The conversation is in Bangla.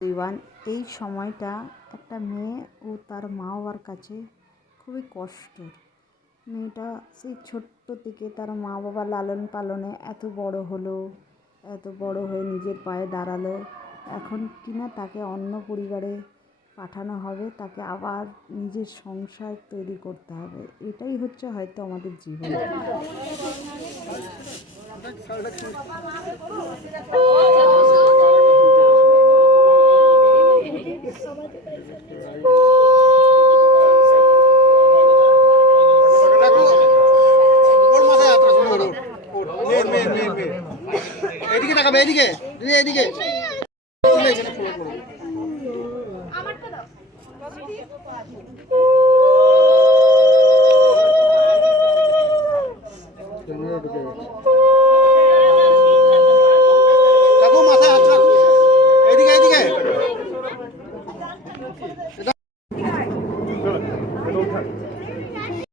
ইভান এই সময়টা একটা মেয়ে ও তার মা বাবার কাছে খুবই কষ্টর। মেয়েটা সেই ছোট্ট থেকে তার মা বাবা লালন পালনে এত বড় হলো, এত বড় হয়ে নিজের পায়ে দাঁড়ালো। এখন কিনা তাকে অন্য পরিবারে পাঠানো হবে, তাকে আবার নিজের সংসার তৈরি করতে হবে। এটাই হচ্ছে হয়তো আমাদের জীবন। এদিকে তাকাবে, এদিকে এদিকে মাথায় হাত রাখো, এদিকে এদিকে